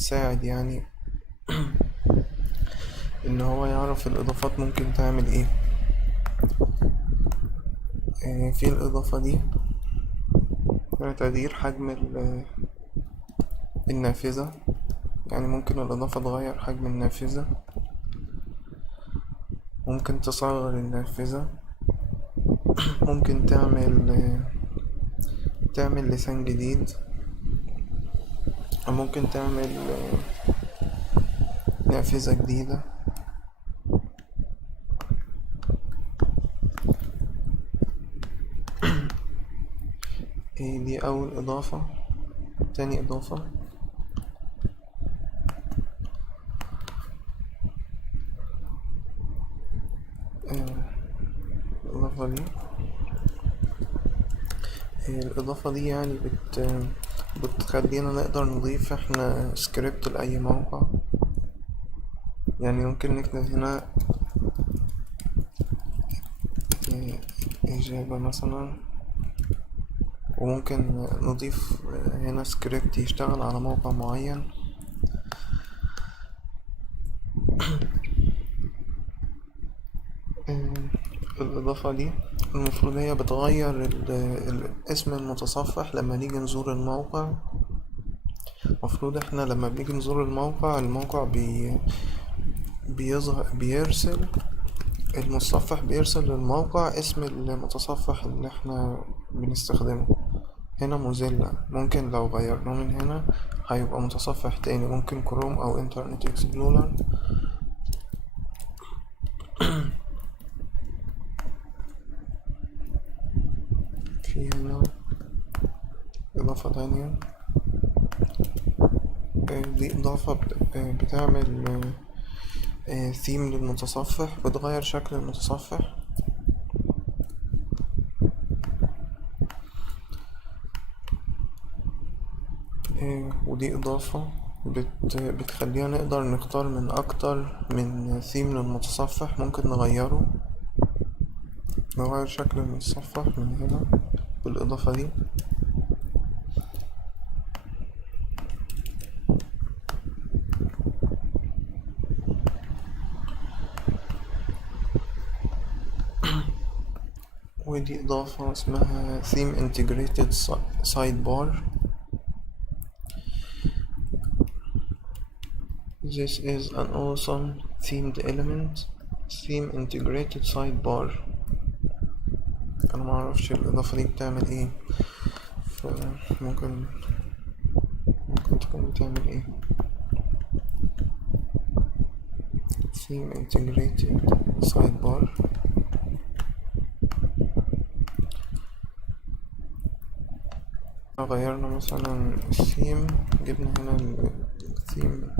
بتساعد يعني ان هو يعرف الاضافات ممكن تعمل ايه. في الاضافة دي تغيير حجم النافذة. يعني ممكن الاضافة تغير حجم النافذة، ممكن تصغر النافذة، ممكن تعمل لسان جديد، أو ممكن تعمل نافذة جديدة. دي أول إضافة. تاني إضافة، الإضافة دي الإضافة دي يعني بتخلينا نقدر نضيف احنا سكريبت لأي موقع. يعني ممكن نكتب هنا إجابة مثلا، وممكن نضيف هنا سكريبت يشتغل على موقع معين. الإضافة دي المفروض هي بتغير اسم المتصفح لما نيجي نزور الموقع. المفروض احنا لما بنيجي نزور الموقع بيرسل المتصفح، بيرسل للموقع اسم المتصفح اللي احنا بنستخدمه. هنا موزيلا، ممكن لو غيرناه من هنا هيبقى متصفح تاني، ممكن كروم او انترنت اكسبلورر. في هنا اضافة تانية، دي اضافة بتعمل ثيم للمتصفح، بتغير شكل المتصفح. ودي إضافة بتخلينا نقدر نختار من أكتر من ثيم للمتصفح، ممكن نغير شكل المتصفح من هنا بالإضافة دي. ودي إضافة اسمها Theme Integrated Sidebar. This is an awesome themed element. Theme Integrated Sidebar. أنا معرفش الإضافة دي بتعمل إيه، فممكن تكون بتعمل إيه. Theme Integrated Sidebar. غيرنا مثلا الثيم، جبنا هنا الثيم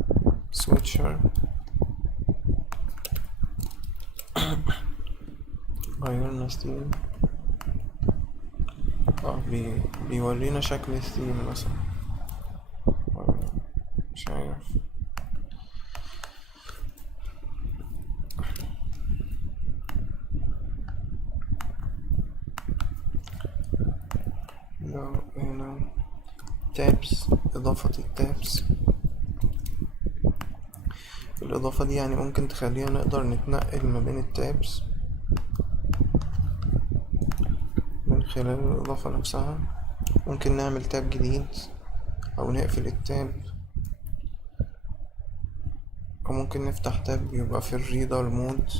سويتشر، غيرنا الثيم. بيورينا شكل الثيم مثلا، مش عارف. لو هنا تابس، إضافة التابس. الإضافة دي يعني ممكن تخلينا نقدر نتنقل ما بين التابس من خلال الإضافة نفسها. ممكن نعمل تاب جديد أو نقفل التاب، أو ممكن نفتح تاب يبقى في الريدر مود.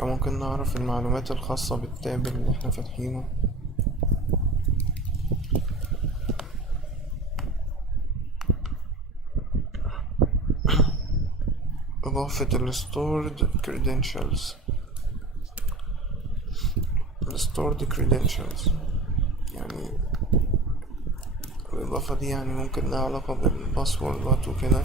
أو ممكن نعرف المعلومات الخاصة بالتاب اللي احنا فاتحينه. إضافة الstored credentials. يعني الإضافة دي يعني ممكن لها علاقة بالباسوردات وكده.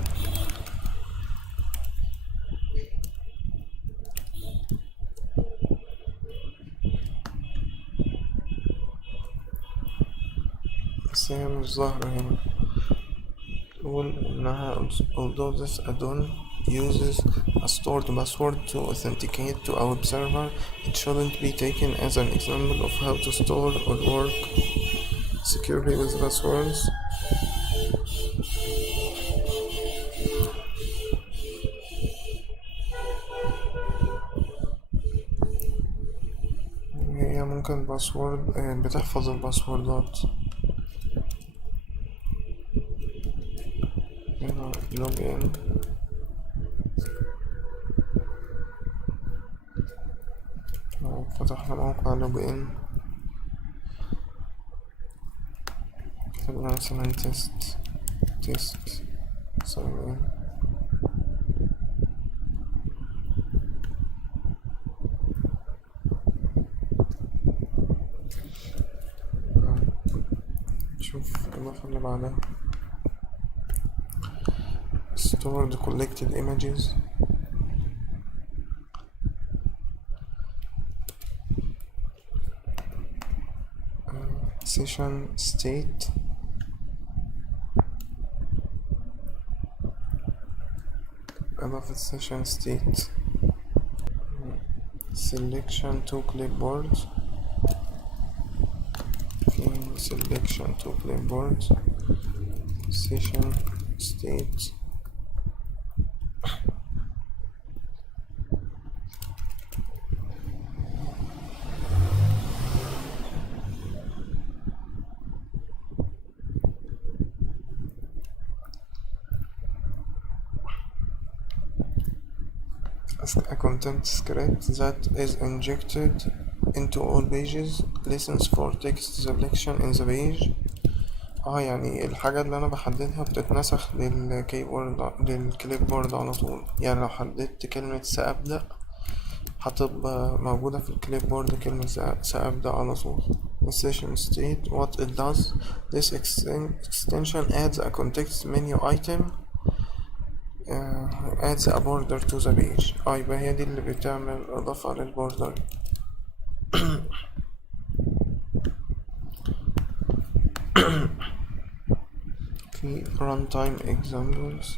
بس هي مش ظاهرة هنا. نقول إنها although this add-on uses a stored password to authenticate to a web server, it shouldn't be taken as an example of how to store or work securely with passwords. هي ممكن باسورد بتحفظ الباسوردات. هنا لوج ان، لو فتحنا موقع لوج ان كتبنا مثلا تيست ساين ان، نشوف الإضافة اللي بعدها stored collected images. session state إضافة session state selection to clipboard. في selection to clipboard session state a content script that is injected into all pages, listens for text selection in the page. يعني الحاجة اللي انا بحددها بتتنسخ للكليب بورد على طول. يعني لو حددت كلمة سأبدأ هتبقى موجودة في الكليب بورد كلمة سأبدأ على طول. Session state what it does, this extension adds a context menu item adds a border to the page. يبقى هي دي اللي بتعمل إضافة للبوردر. في runtime examples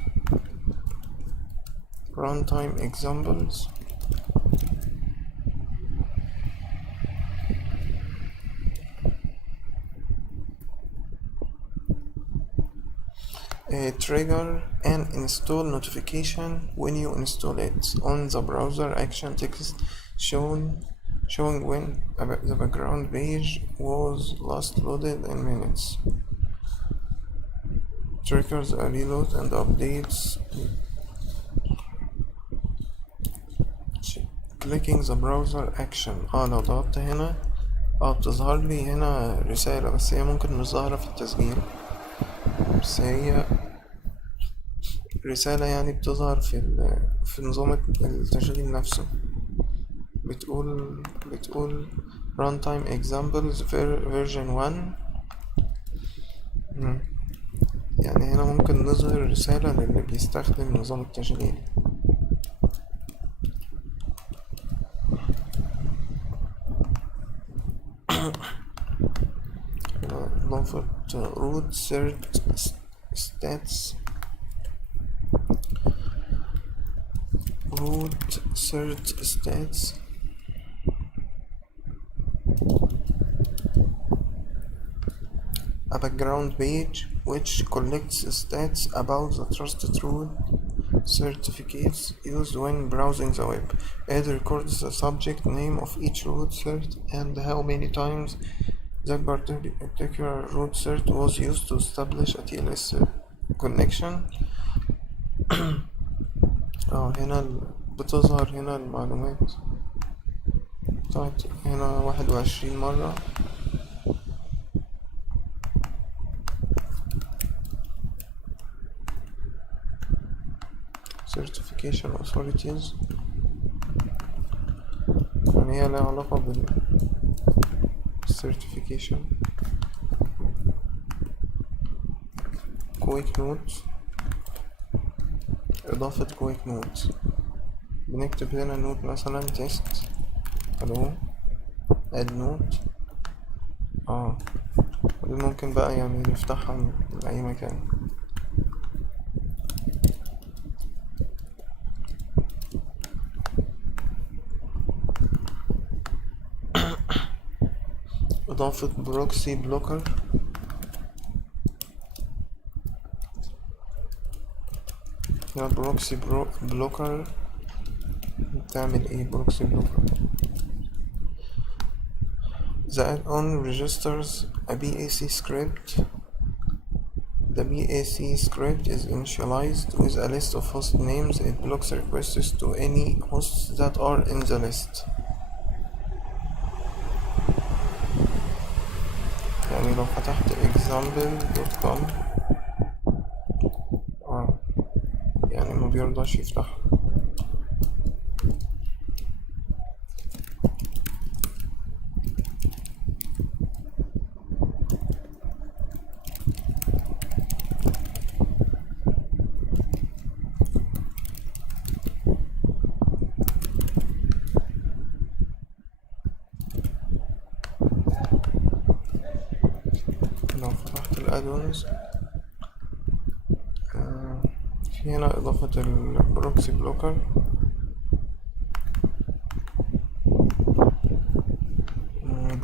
trigger an install notification when you install it on the browser action text showing when the background page was last loaded in minutes. Triggers a reload and updates. clicking the browser action. لو ضغطت هنا بتظهر لي هنا رسالة، بس هي ممكن مش ظاهرة في التسجيل، بس هي رسالة يعني بتظهر في نظام التشغيل نفسه. بتقول runtime examples version 1. يعني هنا ممكن نظهر رسالة للي بيستخدم نظام التشغيل. إضافة root cert stats a background page which collects stats about the trusted root certificates used when browsing the web. It records the subject name of each root cert and how many times that particular root cert was used to establish a TLS connection. هنا بتظهر هنا المعلومات بتاعت هنا 21 مرة. certification authorities يعني هي لها علاقة بال certification. quick note إضافة quick note. بنكتب هنا نوت مثلا تيست الو add note. ودي ممكن بقى يعني نفتحها من أي مكان. إضافة بروكسي بلوكر هنا بروكسي بلوكر بتعمل ايه بروكسي بلوكر؟ The add-on registers a BAC script. The BAC script is initialized with a list of host names. It blocks requests to any hosts that are in the list. يعني لو فتحت example.com يعني ما بيرضاش يفتح. لو فتحت الادونز في هنا اضافة البروكسي بلوكر،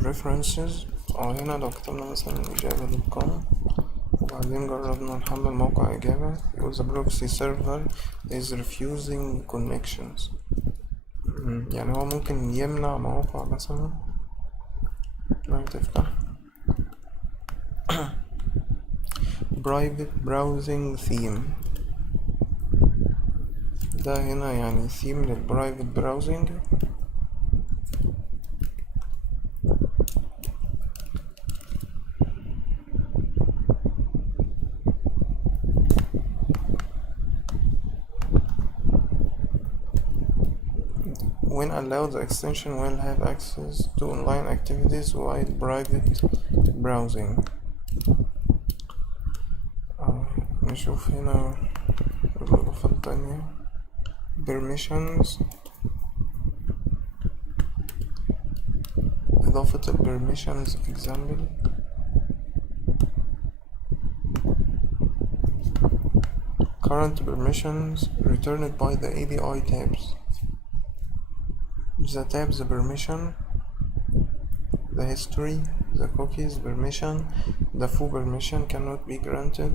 preferences. هنا لو كتبنا مثلا java.com وبعدين جربنا نحمل موقع إجابة، يقول the proxy server is refusing connections. يعني هو ممكن يمنع مواقع مثلا لما تفتح. private browsing theme ده هنا يعني theme للprivate browsing. When allowed, the extension will have access to online activities while private browsing. نشوف هنا الإضافة التانية permissions. إضافة permissions example. Current permissions returned by the API tabs. The tabs permission, the history, the cookies permission, the foo permission cannot be granted.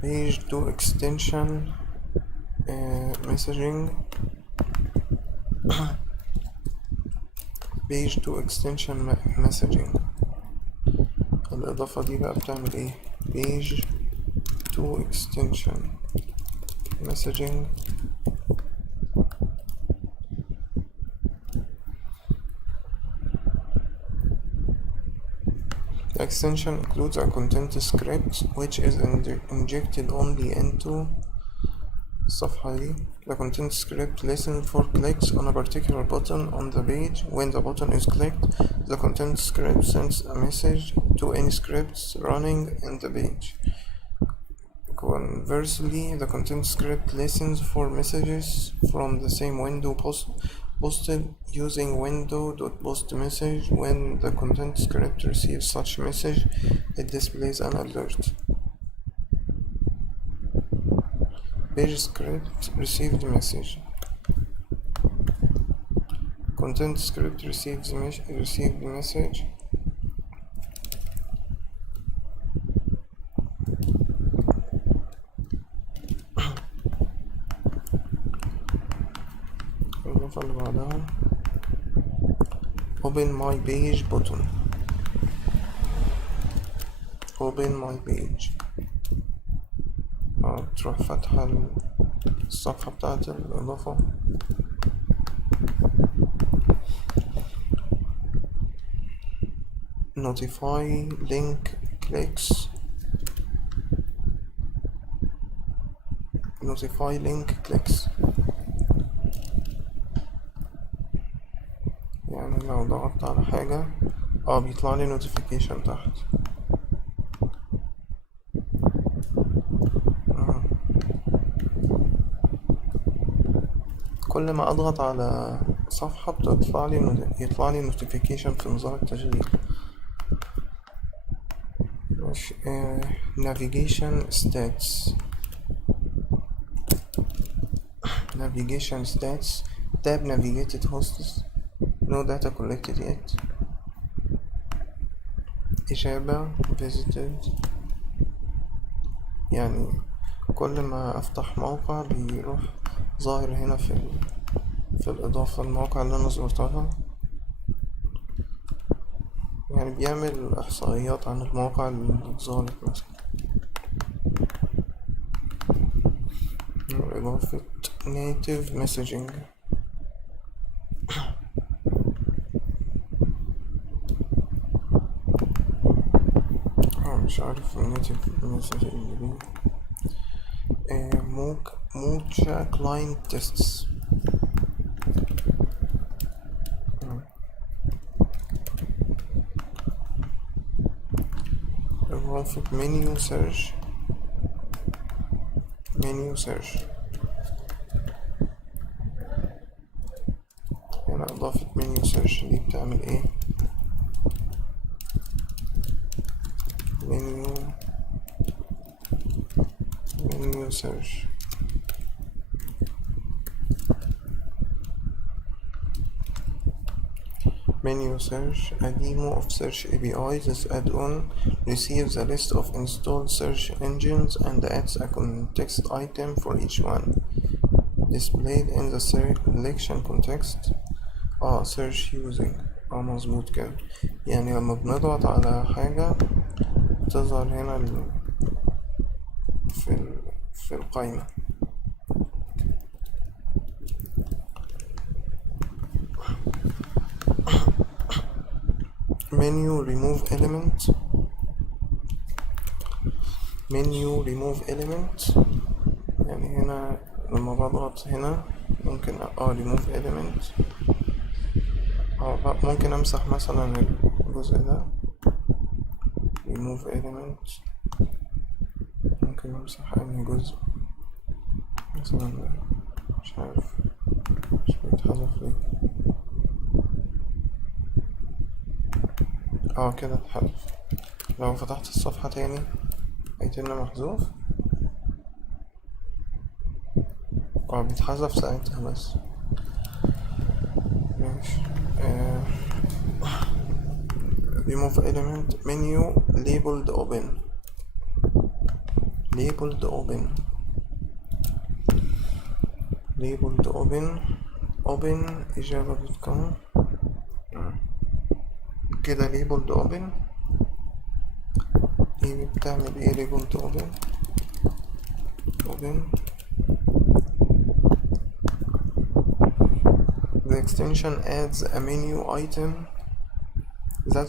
Page to extension messaging. page to extension messaging. الإضافة دي بقى بتعمل ايه؟ page to extension messaging. The extension includes a content script which is injected only into الصفحة دي. The content script listens for clicks on a particular button on the page. When the button is clicked, the content script sends a message to any scripts running in the page. Conversely, the content script listens for messages from the same window posted using window.postMessage. When the content script receives such message, it displays an alert. Page script received message. Content script received message. الإضافة اللي بعدها open my page button. open my page تروح فاتحة الصفحة بتاعت الإضافة. notify link clicks. notify link clicks يعني لو ضغطت على حاجة بيطلع لي notification تحت. كل ما اضغط على صفحة يطلع لي notification في نظام التشغيل. navigation stats. navigation stats tab navigated hosts no data collected yet. إجابة visited، يعني كل ما أفتح موقع بيروح ظاهر هنا في الإضافة المواقع اللي أنا زرتها، يعني بيعمل إحصائيات عن المواقع اللي اتزارت مثلا. إضافة native messaging، مش عارف native messaging دي. موجة client tests، إضافة menu search، هنا إضافة menu search دي بتعمل إيه؟ menu search. Menu search, a demo of search API. This add-on receives a list of installed search engines and adds a context item for each one, displayed in the selection context. search using، مظبوط كده، يعني لما بنضغط على حاجة بتظهر هنا في القائمة. menu remove element، يعني هنا لما بضغط هنا ممكن remove element، ممكن امسح مثلا الجزء ده remove element، ممكن امسح اي جزء مثلا، مش عارف مش بيتحذف ليه. كده اتحذف. لو فتحت الصفحة تاني هيتم محذوف، بيتحذف ساعتها بس. ماشي. remove element menu labeled open إجابة بتكون كده labeled open. ايه بتعمل ايه labeled open؟ The extension adds a menu item that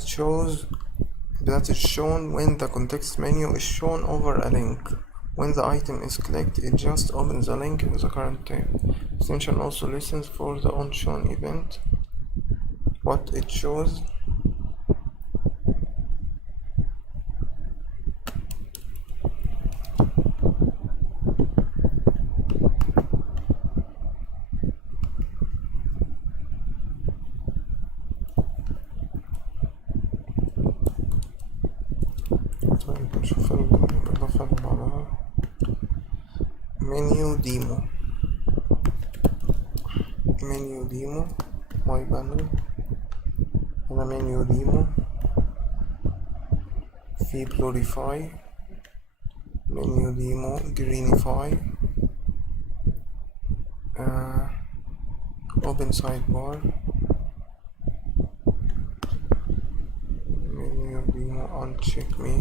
is shown when the context menu is shown over a link. When the item is clicked, it just opens the link in the current tab. Extension also listens for the on-shown event, what it shows. نشوف الإضافة اللي بعدها menu demo my panel. هنا menu demo في glorify menu demo greenify open sidebar menu demo uncheck me.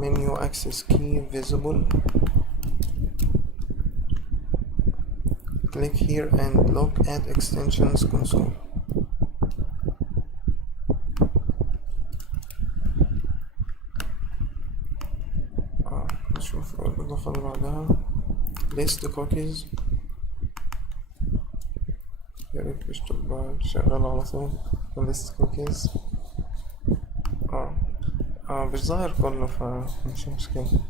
menu access key visible. Click here and look at extensions console. نشوف الإضافة اللي بعدها list cookies. يا ريت مش تبقى شغالة على طول. list cookies مش ظاهر كله فمش مشكلة.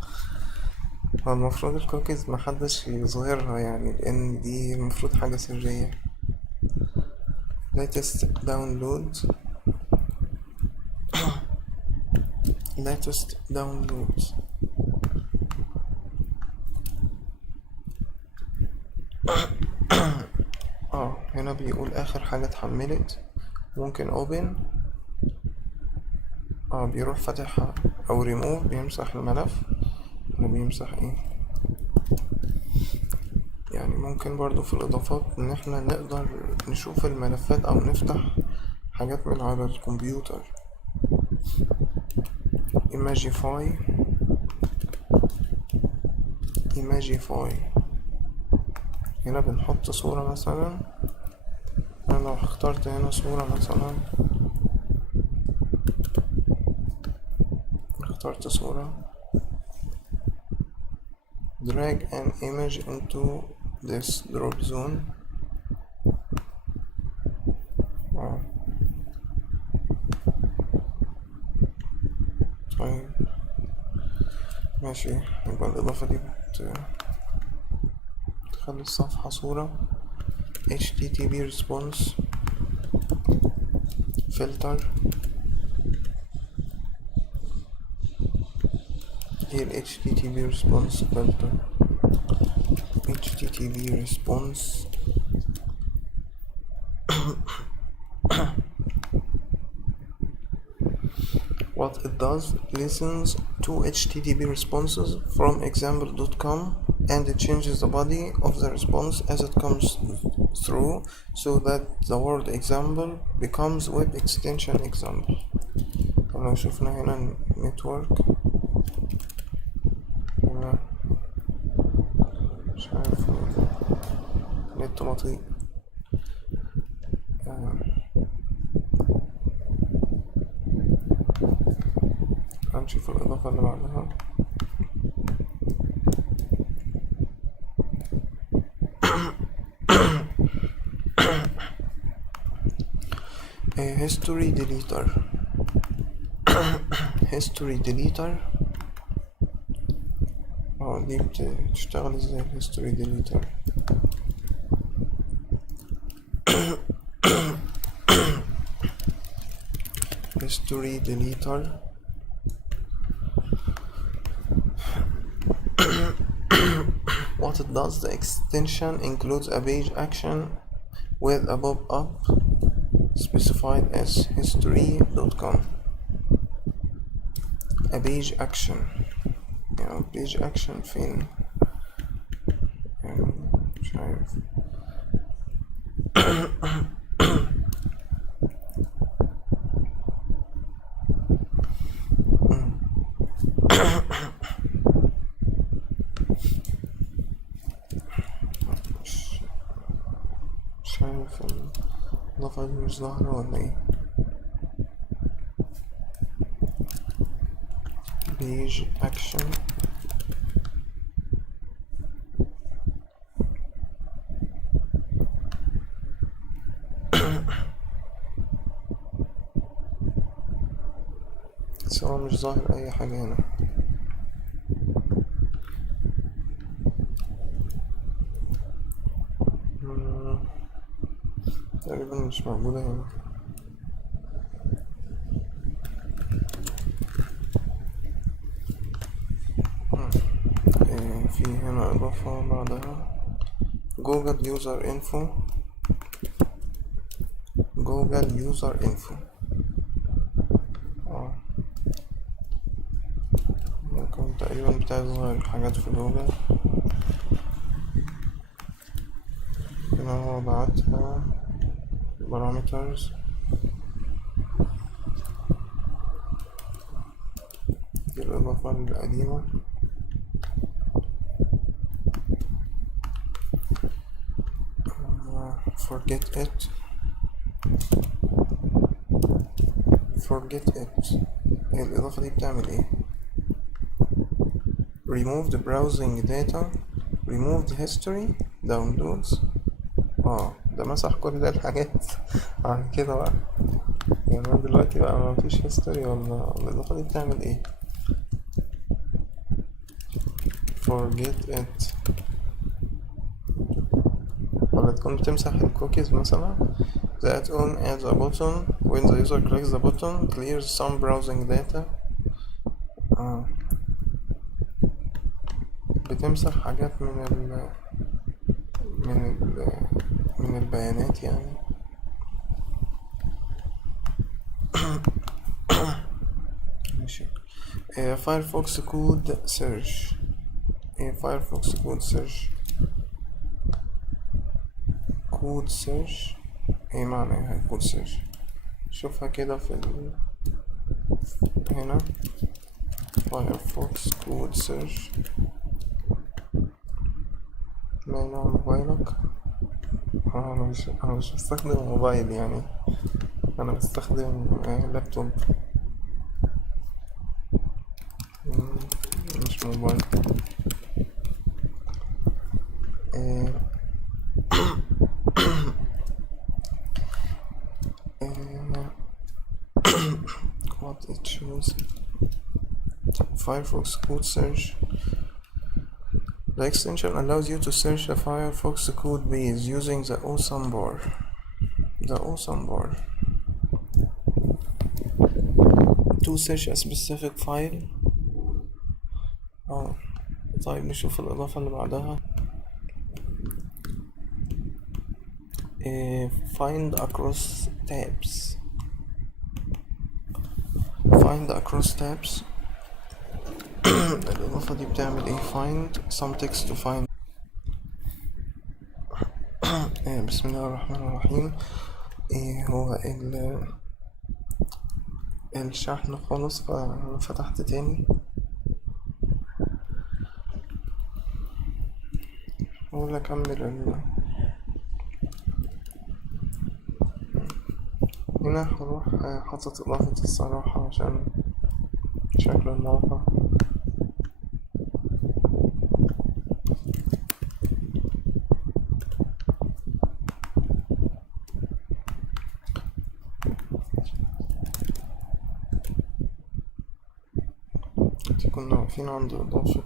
هو المفروض الكوكيز محدش يظهرها، يعني لأن دي المفروض حاجة سرية. latest downloads latest downloads. هنا بيقول آخر حاجة اتحملت. ممكن open، بيروح فاتحها، أو remove بيمسح الملف، بيمسح ايه يعني. ممكن برضو في الإضافات إن احنا نقدر نشوف الملفات أو نفتح حاجات من على الكمبيوتر. Imagify هنا بنحط صورة مثلا. أنا لو اخترت هنا صورة مثلا، اخترت صورة، drag an image into this drop zone. طيب ماشي، يبقى الإضافة دي بتخلي الصفحة صورة. HTTP response filter، ايه ال HTTP response filter؟ HTTP response what it does, listens to HTTP responses from example.com and it changes the body of the response as it comes through so that the word example becomes web extension example. لو شفنا هنا network، هنا مش عارف نت بطيء. هنشوف الإضافة اللي بعدها. history deleter history deleter دي بتشتغل ازاي history deleter؟ history deleter what it does, the extension includes a page action with a pop-up specified as history.com. a page action يعني page action فين يعني؟ مش عارف. مش عارف الإضافة دي مش ظاهرة ولا ايه. page action سواء مش ظاهر أي حاجة هنا. تقريبا مش موجودة هنا. في هنا إضافة بعدها جوجل يوزر انفو. جوجل يوزر انفو ممكن تقريبا بتظهر حاجات في جوجل. هنا هو بعتها parameters. دي الإضافة القديمة. forget it الإضافة دي بتعمل ايه؟ remove the browsing data، remove the history downloads. ده مسح كل الحاجات عن كده بقى. يعني أنا دلوقتي بقى مفيش history، ولا الإضافة دي بتعمل ايه؟ forget it ولا تكون بتمسح الكوكيز مثلا. The add-on adds a button when the user clicks the button clears some browsing data. بتمسح حاجات من ال من البيانات يعني. ماشي. فايرفوكس كود سيرش. فايرفوكس كود سيرش. كود سيرش ايه معنى كود سيرش؟ شوفها كده هنا فايرفوكس كود سيرش. ما نوع موبايلك؟ أنا مش بستخدم موبايل يعني، أنا بستخدم لابتوب. مم، مش موبايل. آه، آه، what it shows. Firefox code search. The extension allows you to search a Firefox code base using the awesome bar. The awesome bar to search a specific file. طيب نشوف الإضافة اللي بعدها. find across tabs. find across tabs. الإضافة دي بتعمل ايه؟ find some text to find. بسم الله الرحمن الرحيم. هو الشحن خالص ففتحت تاني. أقول أكمل هنا هروح حاطط إضافة الصراحة عشان شكل الموقع. كنا واقفين عند إضافة